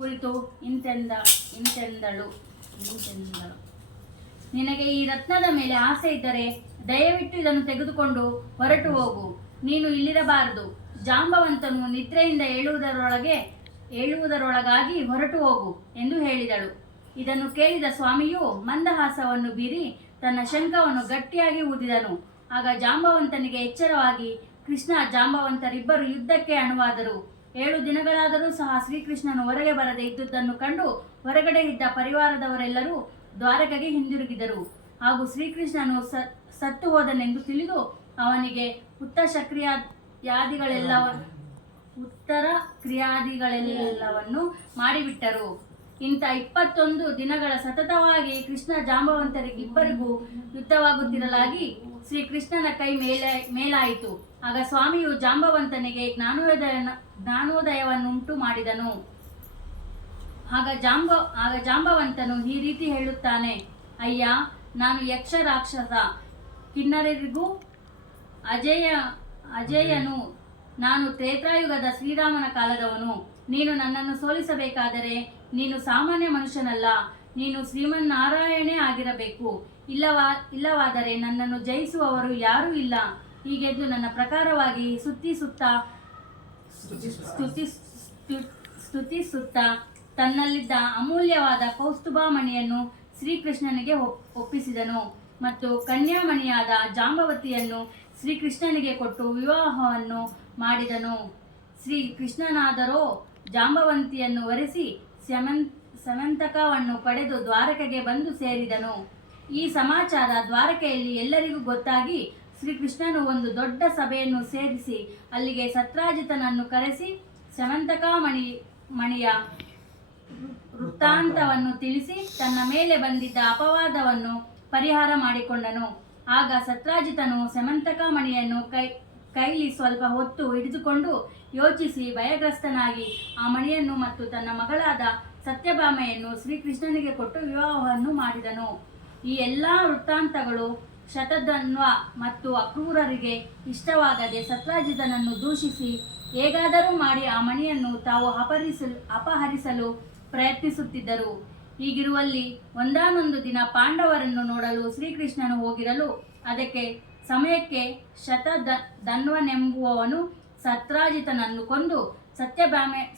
ಕುರಿತು ಇಂತೆಂದಳು, ನಿನಗೆ ಈ ರತ್ನದ ಮೇಲೆ ಆಸೆ ಇದ್ದರೆ ದಯವಿಟ್ಟು ಇದನ್ನು ತೆಗೆದುಕೊಂಡು ಹೊರಟು ಹೋಗು. ನೀನು ಇಲ್ಲಿರಬಾರದು. ಜಾಂಬವಂತನು ನಿದ್ರೆಯಿಂದ ಏಳುವುದರೊಳಗಾಗಿ ಹೊರಟು ಹೋಗು ಎಂದು ಹೇಳಿದಳು. ಇದನ್ನು ಕೇಳಿದ ಸ್ವಾಮಿಯು ಮಂದಹಾಸವನ್ನು ಬೀರಿ ತನ್ನ ಶಂಖವನ್ನು ಗಟ್ಟಿಯಾಗಿ ಊದಿದನು. ಆಗ ಜಾಂಬವಂತನಿಗೆ ಎಚ್ಚರವಾಗಿ ಕೃಷ್ಣ ಜಾಂಬವಂತರಿಬ್ಬರು ಯುದ್ಧಕ್ಕೆ ಅಣುವಾದರು. 7 ದಿನಗಳಾದರೂ ಸಹ ಶ್ರೀಕೃಷ್ಣನು ಹೊರಗೆ ಬರದೆ ಇದ್ದುದನ್ನು ಕಂಡು ಹೊರಗಡೆ ಇದ್ದ ಪರಿವಾರದವರೆಲ್ಲರೂ ದ್ವಾರಕೆಗೆ ಹಿಂದಿರುಗಿದರು. ಹಾಗೂ ಶ್ರೀಕೃಷ್ಣನು ಸತ್ತು ಹೋದನೆಂದು ತಿಳಿದು ಅವನಿಗೆ ಉತ್ತರ ಕ್ರಿಯಾದಿಗಳೆಲ್ಲವನ್ನು ಮಾಡಿಬಿಟ್ಟರು. ಇಂಥ 21 ದಿನಗಳ ಸತತವಾಗಿ ಕೃಷ್ಣ ಜಾಂಬವಂತರಿಗಿಬ್ಬರಿಗೂ ಯುದ್ಧವಾಗುತ್ತಿರಲಾಗಿ ಶ್ರೀಕೃಷ್ಣನ ಕೈ ಮೇಲಾಯಿತು. ಆಗ ಸ್ವಾಮಿಯು ಜಾಂಬವಂತನಿಗೆ ಜ್ಞಾನೋದಯವನ್ನುಂಟು ಮಾಡಿದನು. ಆಗ ಜಾಂಬವಂತನು ಈ ರೀತಿ ಹೇಳುತ್ತಾನೆ: ಅಯ್ಯ, ನಾನು ಯಕ್ಷ, ರಾಕ್ಷಸ, ಕಿನ್ನರರಿಗೂ ಅಜೇಯನು. ನಾನು ತ್ರೇತಾಯುಗದ ಶ್ರೀರಾಮನ ಕಾಲದವನು. ನೀನು ನನ್ನನ್ನು ಸೋಲಿಸಬೇಕಾದರೆ ನೀನು ಸಾಮಾನ್ಯ ಮನುಷ್ಯನಲ್ಲ, ನೀನು ಶ್ರೀಮನ್ನಾರಾಯಣೇ ಆಗಿರಬೇಕು. ಇಲ್ಲವಾದರೆ ನನ್ನನ್ನು ಜಯಿಸುವವರು ಯಾರೂ ಇಲ್ಲ. ಹೀಗೆಂದು ನನ್ನ ಪ್ರಕಾರವಾಗಿ ಸ್ತುತಿಸುತ್ತಾ ತನ್ನಲ್ಲಿದ್ದ ಅಮೂಲ್ಯವಾದ ಕೌಸ್ತುಭಮಣಿಯನ್ನು ಶ್ರೀಕೃಷ್ಣನಿಗೆ ಒಪ್ಪಿಸಿದನು ಮತ್ತು ಕನ್ಯಾಮಣಿಯಾದ ಜಾಂಬವತಿಯನ್ನು ಶ್ರೀಕೃಷ್ಣನಿಗೆ ಕೊಟ್ಟು ವಿವಾಹವನ್ನು ಮಾಡಿದನು. ಶ್ರೀಕೃಷ್ಣನಾದರೋ ಜಾಂಬವಂತಿಯನ್ನು ವರಿಸಿ ಸ್ಯಮಂತಕವನ್ನು ಪಡೆದು ದ್ವಾರಕೆಗೆ ಬಂದು ಸೇರಿದನು. ಈ ಸಮಾಚಾರ ದ್ವಾರಕೆಯಲ್ಲಿ ಎಲ್ಲರಿಗೂ ಗೊತ್ತಾಗಿ ಶ್ರೀಕೃಷ್ಣನು ಒಂದು ದೊಡ್ಡ ಸಭೆಯನ್ನು ಸೇರಿಸಿ ಅಲ್ಲಿಗೆ ಸತ್ರಾಜಿತನನ್ನು ಕರೆಸಿ ಸ್ಯಮಂತಕಮಣಿಯ ವೃತ್ತಾಂತವನ್ನು ತಿಳಿಸಿ ತನ್ನ ಮೇಲೆ ಬಂದಿದ್ದ ಅಪವಾದವನ್ನು ಪರಿಹಾರ ಮಾಡಿಕೊಂಡನು. ಆಗ ಸತ್ರಾಜಿತನು ಸ್ಯಮಂತಕಮಣಿಯನ್ನು ಕೈಲಿ ಸ್ವಲ್ಪ ಹೊತ್ತು ಹಿಡಿದುಕೊಂಡು ಯೋಚಿಸಿ ಭಯಗ್ರಸ್ತನಾಗಿ ಆ ಮಣಿಯನ್ನು ಮತ್ತು ತನ್ನ ಮಗಳಾದ ಸತ್ಯಭಾಮೆಯನ್ನು ಶ್ರೀಕೃಷ್ಣನಿಗೆ ಕೊಟ್ಟು ವಿವಾಹವನ್ನು ಮಾಡಿದನು. ಈ ಎಲ್ಲ ವೃತ್ತಾಂತಗಳು ಶತಧನ್ವ ಮತ್ತು ಅಕ್ರೂರರಿಗೆ ಇಷ್ಟವಾಗದೆ ಸತ್ರಾಜಿತನನ್ನು ದೂಷಿಸಿ ಹೇಗಾದರೂ ಮಾಡಿ ಆ ಮಣಿಯನ್ನು ತಾವು ಅಪಹರಿಸಲು ಪ್ರಯತ್ನಿಸುತ್ತಿದ್ದರು. ಹೀಗಿರುವಲ್ಲಿ ಒಂದಾನೊಂದು ದಿನ ಪಾಂಡವರನ್ನು ನೋಡಲು ಶ್ರೀಕೃಷ್ಣನು ಹೋಗಿರಲು ಅದಕ್ಕೆ ಸಮಯಕ್ಕೆ ಶತಧನ್ವನೆಂಬುವವನು ಸತ್ರಾಜಿತನನ್ನು ಕೊಂದು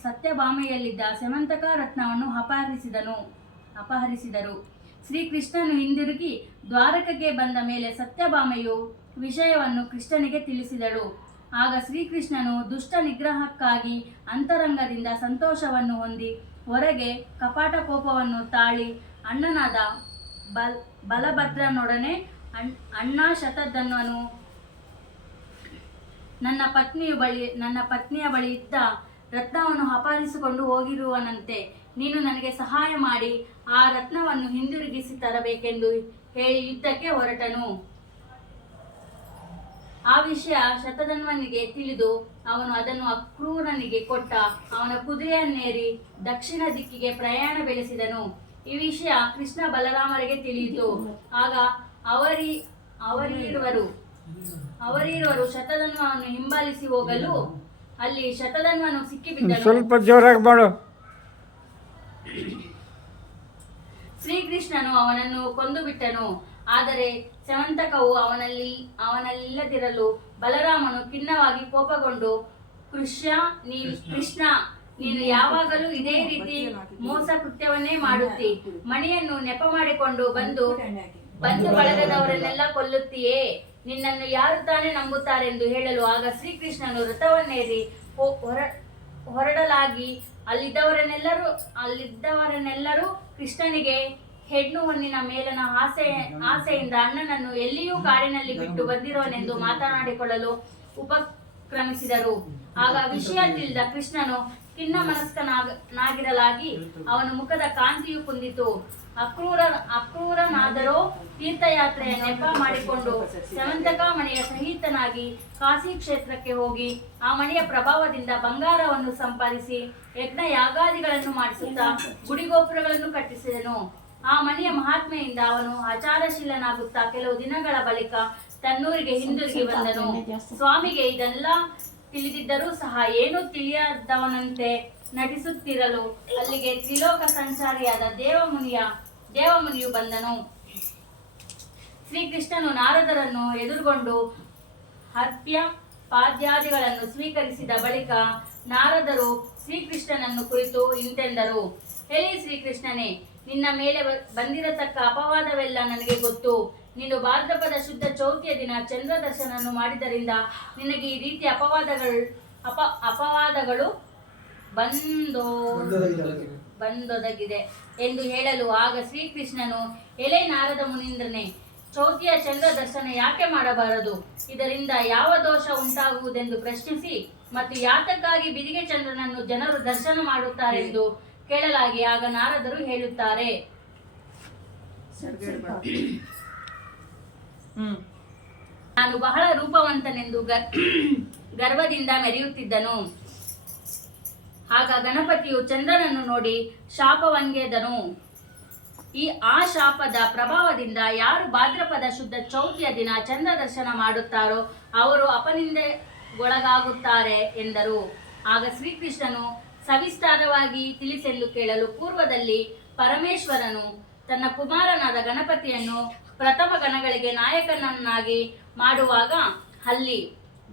ಸತ್ಯಭಾಮೆಯಲ್ಲಿದ್ದ ಸ್ಯಮಂತಕ ರತ್ನವನ್ನು ಅಪಹರಿಸಿದರು. ಶ್ರೀಕೃಷ್ಣನು ಹಿಂದಿರುಗಿ ದ್ವಾರಕೆಗೆ ಬಂದ ಮೇಲೆ ಸತ್ಯಭಾಮೆಯು ವಿಷಯವನ್ನು ಕೃಷ್ಣನಿಗೆ ತಿಳಿಸಿದಳು. ಆಗ ಶ್ರೀಕೃಷ್ಣನು ದುಷ್ಟ ನಿಗ್ರಹಕ್ಕಾಗಿ ಅಂತರಂಗದಿಂದ ಸಂತೋಷವನ್ನು ಹೊಂದಿ ಹೊರಗೆ ಕಪಟ ಕೋಪವನ್ನು ತಾಳಿ ಅಣ್ಣನಾದ ಬಲಭದ್ರನೊಡನೆ, ಅಣ್ಣ ಶತಧನ್ವನು ನನ್ನ ಪತ್ನಿಯ ಬಳಿ ಇದ್ದ ರತ್ನವನ್ನು ಅಪಹರಿಸಿಕೊಂಡು ಹೋಗಿರುವನಂತೆ. ನೀನು ನನಗೆ ಸಹಾಯ ಮಾಡಿ ಆ ರತ್ನವನ್ನು ಹಿಂದಿರುಗಿಸಿ ತರಬೇಕೆಂದು ಹೇಳಿ ಯುದ್ಧಕ್ಕೆ ಹೊರಟನು. ಆ ವಿಷಯ ಶತಧನ್ವನಿಗೆ ತಿಳಿದು ಅವನು ಅದನ್ನು ಅಕ್ರೂರನಿಗೆ ಕೊಟ್ಟ. ಅವನ ಕುದುರೆಯನ್ನೇರಿ ದಕ್ಷಿಣ ದಿಕ್ಕಿಗೆ ಪ್ರಯಾಣ ಬೆಳೆಸಿದನು. ಈ ವಿಷಯ ಕೃಷ್ಣ ಬಲರಾಮರಿಗೆ ತಿಳಿಯಿತು. ಆಗ ಅವರಿರುವರು ಶತಧನ್ವನನ್ನು ಹಿಂಬಾಲಿಸಿ ಹೋಗಲು ಅಲ್ಲಿ ಶತಧನ್ವನು ಸಿಕ್ಕಿಬಿದ್ದನು. ಸ್ವಲ್ಪ ಜೋರಾಗಿ ಮಾಡು. ಶ್ರೀಕೃಷ್ಣನು ಅವನನ್ನು ಕೊಂದು ಬಿಟ್ಟನು. ಆದರೆ ಸ್ಯಮಂತಕವು ಅವನಲ್ಲಿಲ್ಲದಿರಲು ಬಲರಾಮನು ಖಿನ್ನವಾಗಿ ಕೋಪಗೊಂಡು, ಕೃಷ್ಣ, ನೀನು ಯಾವಾಗಲೂ ಇದೇ ರೀತಿ ಮೋಸ ಕೃತ್ಯವನ್ನೇ ಮಾಡುತ್ತಿ. ಮಣಿಯನ್ನು ನೆಪ ಮಾಡಿಕೊಂಡು ಬಂಧು ಬಳಗದವರನ್ನೆಲ್ಲ ಕೊಲ್ಲುತ್ತೀಯೇ. ನಿನ್ನನ್ನು ಯಾರು ತಾನೇ ನಂಬುತ್ತಾರೆಂದು ಹೇಳಲು ಆಗ ಶ್ರೀಕೃಷ್ಣನು ರಥವನ್ನೇರಿ ಹೊರಡಲಾಗಿ ಅಲ್ಲಿದ್ದವರನ್ನೆಲ್ಲರೂ ಕೃಷ್ಣನಿಗೆ ಹೆಣ್ಣು ಹೊನ್ನಿನ ಮೇಲನ ಆಸೆಯಿಂದ ಅಣ್ಣನನ್ನು ಎಲ್ಲಿಯೂ ಕಾಡಿನಲ್ಲಿ ಬಿಟ್ಟು ಬಂದಿರುವನೆಂದು ಮಾತನಾಡಿಕೊಳ್ಳಲು ಉಪಕ್ರಮಿಸಿದರು. ಆಗ ವಿಷಯ ತಿಳಿದ ಕೃಷ್ಣನು ಖಿನ್ನ ಮನಸ್ಕನಾಗಿರಲಾಗಿ ಅವನ ಮುಖದ ಕಾಂತಿಯು ಕುಂದಿತು. ಅಕ್ರೂರನಾದರೋ ತೀರ್ಥಯಾತ್ರೆಯ ನೆಪ ಮಾಡಿಕೊಂಡು ಸ್ಯಮಂತಕ ಮಣಿಯ ಸಹಿತನಾಗಿ ಕಾಶಿ ಕ್ಷೇತ್ರಕ್ಕೆ ಹೋಗಿ ಆ ಮಣಿಯ ಪ್ರಭಾವದಿಂದ ಬಂಗಾರವನ್ನು ಸಂಪಾದಿಸಿ ಯಜ್ಞ ಯಾಗಾದಿಗಳನ್ನು ಮಾಡಿಸುತ್ತಾ ಗುಡಿಗೋಪುರಗಳನ್ನು ಕಟ್ಟಿಸಿದನು. ಆ ಮಣಿಯ ಮಹಾತ್ಮೆಯಿಂದ ಅವನು ಆಚಾರಶೀಲನಾಗುತ್ತಾ ಕೆಲವು ದಿನಗಳ ಬಳಿಕ ತನ್ನೂರಿಗೆ ಹಿಂದಿರುಗಿ ಬಂದನು. ಸ್ವಾಮಿಗೆ ಇದೆಲ್ಲ ತಿಳಿದಿದ್ದರೂ ಸಹ ಏನೂ ತಿಳಿಯದವನಂತೆ ನಟಿಸುತ್ತಿರಲು ಅಲ್ಲಿಗೆ ತ್ರಿಲೋಕ ಸಂಚಾರಿಯಾದ ದೇವಮುನಿಯು ಬಂದನು. ಶ್ರೀಕೃಷ್ಣನು ನಾರದರನ್ನು ಎದುರುಗೊಂಡು ಅರ್ಘ್ಯ ಪಾದ್ಯಾದಿಗಳನ್ನು ಸ್ವೀಕರಿಸಿದ ಬಳಿಕ ನಾರದರು ಶ್ರೀಕೃಷ್ಣನನ್ನು ಕುರಿತು ಇಂತೆಂದರು. ಎಲೆ ಶ್ರೀಕೃಷ್ಣನೇ, ನಿನ್ನ ಮೇಲೆ ಬಂದಿರತಕ್ಕ ಅಪವಾದವೆಲ್ಲ ನನಗೆ ಗೊತ್ತು. ನೀನು ಭಾದ್ರಪದ ಶುದ್ಧ ಚೌತಿಯ ದಿನ ಚಂದ್ರ ದರ್ಶನವನ್ನು ಮಾಡಿದ್ದರಿಂದ ನಿನಗೆ ಈ ರೀತಿ ಅಪವಾದಗಳು ಬಂದೊದಗಿದೆ ಎಂದು ಹೇಳಲು ಆಗ ಶ್ರೀಕೃಷ್ಣನು, ಎಲೆ ನಾರದ ಮುನೀಂದ್ರನೇ, ಚೌತಿಯ ಚಂದ್ರ ದರ್ಶನ ಯಾಕೆ ಮಾಡಬಾರದು? ಇದರಿಂದ ಯಾವ ದೋಷ ಉಂಟಾಗುವುದೆಂದು ಪ್ರಶ್ನಿಸಿ ಮತ್ತು ಯಾತಕ್ಕಾಗಿ ಬಿದಿಗೆ ಚಂದ್ರನನ್ನು ಜನರು ದರ್ಶನ ಮಾಡುತ್ತಾರೆಂದು ಕೇಳಲಾಗಿ ಆಗ ನಾರದರು ಹೇಳುತ್ತಾರೆ, ನಾನು ಬಹಳ ರೂಪವಂತನೆಂದು ಗರ್ವದಿಂದ ಮೆರೆಯುತ್ತಿದ್ದನು. ಆಗ ಗಣಪತಿಯು ಚಂದ್ರನನ್ನು ನೋಡಿ ಶಾಪವಂಗೆದನು. ಆ ಶಾಪದ ಪ್ರಭಾವದಿಂದ ಯಾರು ಭಾದ್ರಪದ ಶುದ್ಧ ಚೌತಿಯ ದಿನ ಚಂದ್ರ ದರ್ಶನ ಮಾಡುತ್ತಾರೋ ಅವರು ಅಪನಿಂದೆಗೊಳಗಾಗುತ್ತಾರೆ ಎಂದರು. ಆಗ ಶ್ರೀಕೃಷ್ಣನು ಸವಿಸ್ತಾರವಾಗಿ ತಿಳಿಸೆಂದು ಕೇಳಲು ಪೂರ್ವದಲ್ಲಿ ಪರಮೇಶ್ವರನು ತನ್ನ ಕುಮಾರನಾದ ಗಣಪತಿಯನ್ನು ಪ್ರಥಮ ಗಣಗಳಿಗೆ ನಾಯಕನನ್ನಾಗಿ ಮಾಡುವಾಗ ಅಲ್ಲಿ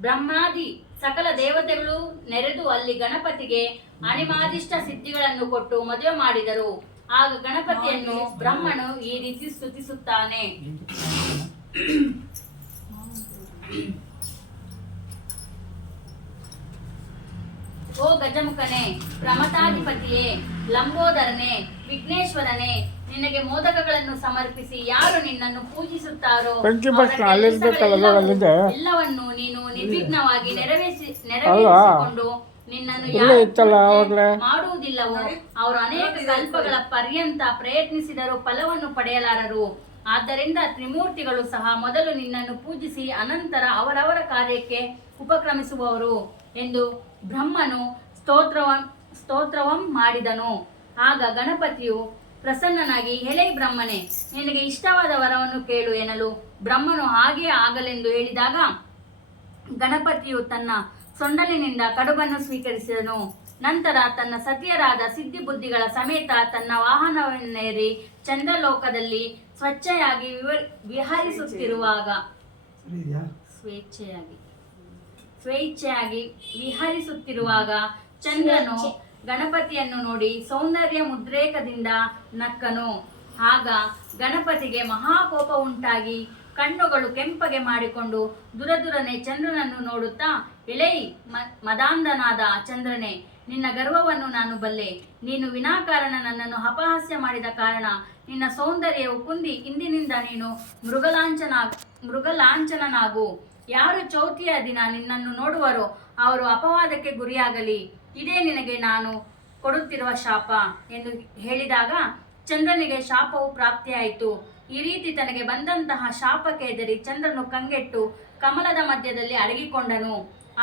ಬ್ರಹ್ಮಾದಿ ಸಕಲ ದೇವತೆಗಳು ನೆರೆದು ಅಲ್ಲಿ ಗಣಪತಿಗೆ ಅಣಿಮಾದಿಷ್ಟ ಸಿದ್ಧಿಗಳನ್ನು ಕೊಟ್ಟು ಮದುವೆ ಮಾಡಿದರು. ಆಗ ಗಣಪತಿಯನ್ನು ಬ್ರಹ್ಮನು ಈ ರೀತಿ ಸ್ತುತಿಸುತ್ತಾನೆ. ಓ ಗಜಮುಖನೇ, ಪ್ರಮತಾಧಿಪತಿಯೇ, ಲಂಬೋದರನೇ, ವಿಘ್ನೇಶ್ವರನೇ, ನಿನಗೆ ಮೋದಕಗಳನ್ನು ಸಮರ್ಪಿಸಿ ಯಾರು ನಿನ್ನನ್ನು ಪೂಜಿಸುತ್ತಾರೋ ಎಲ್ಲವನ್ನು ನೀನು ನಿರ್ವಿಘ್ನವಾಗಿ ನೆರವೇರಿಸಿಕೊಂಡು ನಿನ್ನನ್ನು ಮಾಡುವುದಿಲ್ಲವೋ ಅವರು ಅನೇಕ ಕಲ್ಪಗಳ ಪರ್ಯಂತ ಪ್ರಯತ್ನಿಸಿದರೂ ಫಲವನ್ನು ಪಡೆಯಲಾರರು. ಆದ್ದರಿಂದ ತ್ರಿಮೂರ್ತಿಗಳು ಸಹ ಮೊದಲು ನಿನ್ನನ್ನು ಪೂಜಿಸಿ ಅನಂತರ ಅವರವರ ಕಾರ್ಯಕ್ಕೆ ಉಪಕ್ರಮಿಸುವವರು ಎಂದು ಬ್ರಹ್ಮನು ಸ್ತೋತ್ರವಂ ಮಾಡಿದನು. ಆಗ ಗಣಪತಿಯು ಪ್ರಸನ್ನನಾಗಿ, ಎಲೈ ಬ್ರಹ್ಮನೇ, ನಿನಗೆ ಇಷ್ಟವಾದ ವರವನ್ನು ಕೇಳು ಎನ್ನಲು ಬ್ರಹ್ಮನು ಹಾಗೆಯೇ ಆಗಲೆಂದು ಹೇಳಿದಾಗ ಗಣಪತಿಯು ತನ್ನ ಸೊಂಡಲಿನಿಂದ ಕಡುಬನ್ನು ಸ್ವೀಕರಿಸಿದನು. ನಂತರ ತನ್ನ ಸತಿಯರಾದ ಸಿದ್ಧಿ ಬುದ್ಧಿಗಳ ಸಮೇತ ತನ್ನ ವಾಹನವನ್ನೇರಿ ಚಂದ್ರಲೋಕದಲ್ಲಿ ಸ್ವೇಚ್ಛೆಯಾಗಿ ವಿಹರಿಸುತ್ತಿರುವಾಗ ಚಂದ್ರನು ಗಣಪತಿಯನ್ನು ನೋಡಿ ಸೌಂದರ್ಯ ಮುದ್ರೇಕದಿಂದ ನಕ್ಕನು. ಆಗ ಗಣಪತಿಗೆ ಮಹಾಕೋಪ ಉಂಟಾಗಿ ಕಣ್ಣುಗಳು ಕೆಂಪಗೆ ಮಾಡಿಕೊಂಡು ದುರದುರನೆ ಚಂದ್ರನನ್ನು ನೋಡುತ್ತಾ, ಎಲೈ ಮದಾಂಧನಾದ ಚಂದ್ರನೇ, ನಿನ್ನ ಗರ್ವವನ್ನು ನಾನು ಬಲ್ಲೆ. ನೀನು ವಿನಾಕಾರಣ ನನ್ನನ್ನು ಅಪಹಾಸ್ಯ ಮಾಡಿದ ಕಾರಣ ನಿನ್ನ ಸೌಂದರ್ಯವು ಕುಂದಿ ಇಂದಿನಿಂದ ನೀನು ಮೃಗಲಾಂಛನನಾಗು. ಯಾರು ಚೌತಿಯ ದಿನ ನಿನ್ನನ್ನು ನೋಡುವರೋ ಅವರು ಅಪವಾದಕ್ಕೆ ಗುರಿಯಾಗಲಿ. ಇದೇ ನಿನಗೆ ನಾನು ಕೊಡುತ್ತಿರುವ ಶಾಪ ಎಂದು ಹೇಳಿದಾಗ ಚಂದ್ರನಿಗೆ ಶಾಪವು ಪ್ರಾಪ್ತಿಯಾಯಿತು. ಈ ರೀತಿ ತನಗೆ ಬಂದಂತಹ ಶಾಪಕ್ಕೆ ಹೆದರಿ ಚಂದ್ರನು ಕಂಗೆಟ್ಟು ಕಮಲದ ಮಧ್ಯದಲ್ಲಿ ಅಡಗಿಕೊಂಡನು.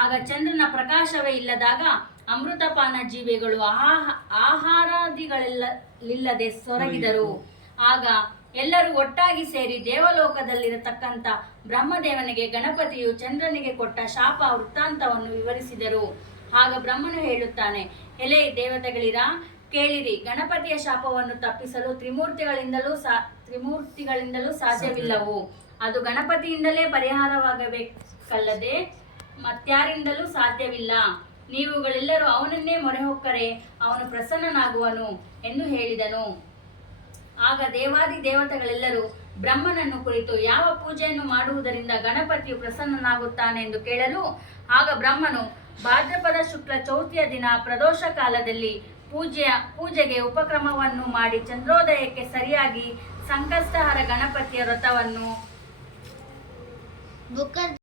ಆಗ ಚಂದ್ರನ ಪ್ರಕಾಶವೇ ಇಲ್ಲದಾಗ ಅಮೃತಪಾನ ಜೀವಿಗಳು ಆಹಾರಾದಿಗಳಿಲ್ಲದೆ ಸೊರಗಿದರು. ಆಗ ಎಲ್ಲರೂ ಒಟ್ಟಾಗಿ ಸೇರಿ ದೇವಲೋಕದಲ್ಲಿರತಕ್ಕಂಥ ಬ್ರಹ್ಮದೇವನಿಗೆ ಗಣಪತಿಯು ಚಂದ್ರನಿಗೆ ಕೊಟ್ಟ ಶಾಪ ವೃತ್ತಾಂತವನ್ನು ವಿವರಿಸಿದರು. ಆಗ ಬ್ರಹ್ಮನು ಹೇಳುತ್ತಾನೆ, ಎಲೆ ದೇವತೆಗಳಿರ, ಕೇಳಿರಿ. ಗಣಪತಿಯ ಶಾಪವನ್ನು ತಪ್ಪಿಸಲು ತ್ರಿಮೂರ್ತಿಗಳಿಂದಲೂ ಸಾಧ್ಯವಿಲ್ಲವು. ಅದು ಗಣಪತಿಯಿಂದಲೇ ಪರಿಹಾರವಾಗಬೇಕಲ್ಲದೆ ಮತ್ಯಾರಿಂದಲೂ ಸಾಧ್ಯವಿಲ್ಲ. ನೀವುಗಳೆಲ್ಲರೂ ಅವನನ್ನೇ ಮೊರೆಹೊಕ್ಕರೆ ಅವನು ಪ್ರಸನ್ನನಾಗುವನು ಎಂದು ಹೇಳಿದನು. ಆಗ ದೇವಾದಿ ದೇವತೆಗಳೆಲ್ಲರೂ ಬ್ರಹ್ಮನನ್ನು ಕುರಿತು ಯಾವ ಪೂಜೆಯನ್ನು ಮಾಡುವುದರಿಂದ ಗಣಪತಿಯು ಪ್ರಸನ್ನನಾಗುತ್ತಾನೆ ಎಂದು ಕೇಳಲು ಆಗ ಬ್ರಹ್ಮನು ಭಾದ್ರಪದ ಶುಕ್ಲ ಚೌತಿಯ ದಿನ ಪ್ರದೋಷ ಕಾಲದಲ್ಲಿ ಪೂಜೆಗೆ ಉಪಕ್ರಮವನ್ನು ಮಾಡಿ ಚಂದ್ರೋದಯಕ್ಕೆ ಸರಿಯಾಗಿ ಸಂಕಷ್ಟಹರ ಗಣಪತಿಯ ವ್ರತವನ್ನು